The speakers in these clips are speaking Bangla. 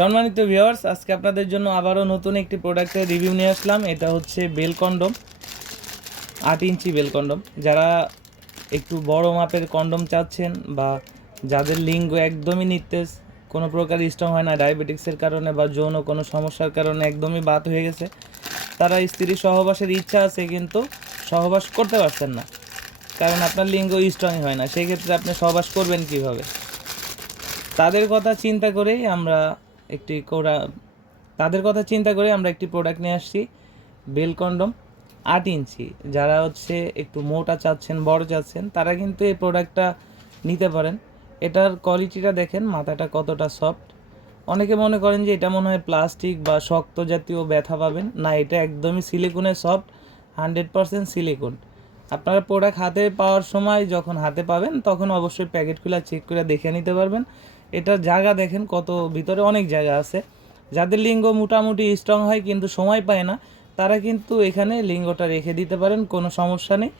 সম্মানিত ভিউয়ার্স আজকে আপনাদের জন্য আবারও নতুন একটি প্রোডাক্টের রিভিউ নিয়ে আসলাম। এটা হচ্ছে বেল কন্ডম, আট ইঞ্চি বেল কন্ডম। যারা একটু বড় মাপের কন্ডম চাচ্ছেন বা যাদের লিঙ্গ একদমই নিতেজ কোনো প্রকার স্ট্রং হয় না ডায়াবেটিক্সের কারণে বা যৌন কোনো সমস্যার কারণে একদমই বাত হয়ে গেছে, তারা স্ত্রী সহবাসের ইচ্ছা আছে কিন্তু সহবাস করতে পারছেন না। কারণ আপনার লিঙ্গ স্ট্রংই হয় না, সেক্ষেত্রে আপনি সহবাস করবেন কীভাবে? তাদের কথা চিন্তা করেই আমরা একটি কোরা, তাদের কথা চিন্তা করে আমরা একটি প্রোডাক্ট নিয়ে আসছি, বেল কন্ডম, আট ইঞ্চি। যারা হচ্ছে একটু মোটা চাচ্ছেন, বড় চাচ্ছেন, তারা কিন্তু এই প্রোডাক্টটা নিতে পারেন। এটার কোয়ালিটিটা দেখেন, মাথাটা কতটা সফট অনেকে মনে করেন যে এটা মনে হয় প্লাস্টিক বা শক্ত জাতীয় ব্যথা পাবেন। না, এটা একদমই সিলিকনের সফট হান্ড্রেড পারসেন্ট সিলিকন আপনারা প্রোডাক্ট হাতে পাওয়ার সময় যখন হাতে পাবেন, তখন অবশ্যই প্যাকেট খুলে চেক করে দেখে নিতে পারবেন। এটার জায়গা দেখেন কত, ভিতরে অনেক জায়গা আছে। যাদের লিঙ্গ মোটামুটি স্ট্রং হয় কিন্তু সময় পায় না, তারা কিন্তু এখানে লিঙ্গটা রেখে দিতে পারেন, কোনো সমস্যা নেই।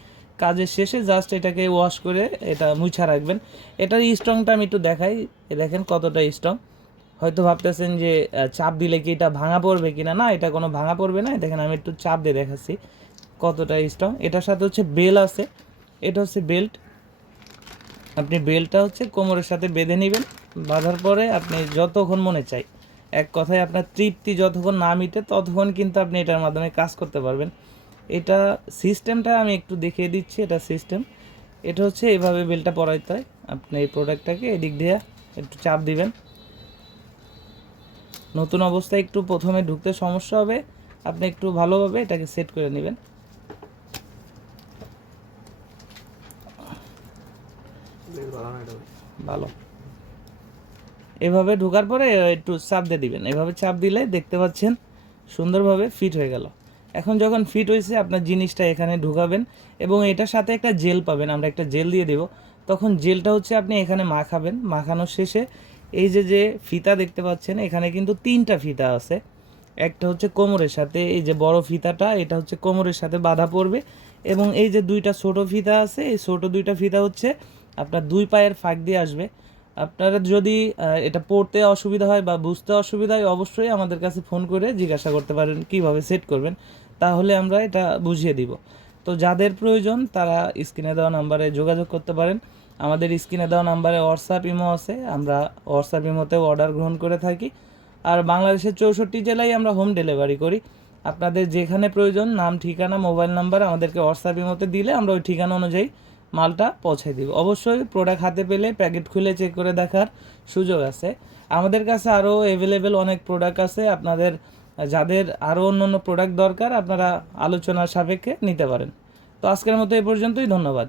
কাজের শেষে জাস্ট এটাকে ওয়াশ করে এটা মুছা রাখবেন। এটার স্ট্রংটা আমি একটু দেখাই দেখেন কতটা স্ট্রং হয়তো ভাবতেছেন যে চাপ দিলে কি এটা ভাঙা পড়বে কিনা? না, এটা কোনো ভাঙা পড়বে না। দেখেন আমি একটু চাপ দিয়ে দেখাচ্ছি কতটা স্ট্রং এটার সাথে হচ্ছে বেল আছে। এটা হচ্ছে বেল্ট আপনি বেল্টটা হচ্ছে কোমরের সাথে বেঁধে নেবেন। বাঁধার পরে আপনি যতক্ষণ মনে চাই এক কথায় আপনার তৃপ্তি যতক্ষণ না মিটে ততক্ষণ কিন্তু আপনি এটার মাধ্যমে কাজ করতে পারবেন। এটা সিস্টেমটা আমি একটু দেখিয়ে দিচ্ছি এটা সিস্টেম। এটা হচ্ছে এইভাবে বেলটা পরাইতে হয়। আপনি এই প্রোডাক্টটাকে এদিক দিয়ে একটু চাপ দিবেন। নতুন অবস্থায় একটু প্রথমে ঢুকতে সমস্যা হবে। আপনি একটু ভালোভাবে এটাকে সেট করে নেবেন। ভালো। এভাবে ঢোকার পরে একটু চাপ দিয়ে দিবেন। এভাবে চাপ দিলে দেখতে পাচ্ছেন সুন্দরভাবে ফিট হয়ে গেল। এখন যখন ফিট হয়েছে, আপনার জিনিসটা এখানে ঢুকাবেন এবং এটার সাথে একটা জেল পাবেন। আমরা একটা জেল দিয়ে দেব। তখন জেলটা হচ্ছে আপনি এখানে মাখাবেন। মাখানোর শেষে এই যে যে ফিতা দেখতে পাচ্ছেন, এখানে কিন্তু তিনটা ফিতা আছে। একটা হচ্ছে কোমরের সাথে, এই যে বড় ফিতাটা, এটা হচ্ছে কোমরের সাথে বাঁধা পড়বে এবং এই যে দুইটা ছোট ফিতা আছে, এই ছোট দুইটা ফিতা হচ্ছে আপনার দুই পায়ের ফাঁক দিয়ে আসবে। আপনারা যদি এটা পড়তে অসুবিধা হয় বা বুঝতে অসুবিধা হয়, অবশ্যই আমাদের কাছে ফোন করে জিজ্ঞাসা করতে পারেন কীভাবে সেট করবেন, তাহলে আমরা এটা বুঝিয়ে দিব। তো যাদের প্রয়োজন, তারা স্ক্রিনে দেওয়া নাম্বারে যোগাযোগ করতে পারেন। আমাদের স্ক্রিনে দেওয়া নাম্বারে হোয়াটসঅ্যাপ ইমো আছে, আমরা হোয়াটসঅ্যাপ ইমোতেও অর্ডার গ্রহণ করে থাকি। আর বাংলাদেশের চৌষট্টি জেলায় আমরা হোম ডেলিভারি করি। আপনাদের যেখানে প্রয়োজন, নাম, ঠিকানা মোবাইল নাম্বার আমাদেরকে হোয়াটসঅ্যাপ ইমোতে দিলে আমরা ওই ঠিকানা অনুযায়ী মালটা পৌঁছে দিব। অবশ্যই প্রোডাক্ট হাতে পেলে প্যাকেট খুলে চেক করে দেখার সুযোগ আছে। আমাদের কাছে আরও অ্যাভেলেবেল অনেক প্রোডাক্ট আছে। আপনাদের, যাদের আরও অন্য অন্য প্রোডাক্ট দরকার, আপনারা আলোচনার সাপেক্ষে নিতে পারেন। তো আজকের মতো এ পর্যন্তই, ধন্যবাদ।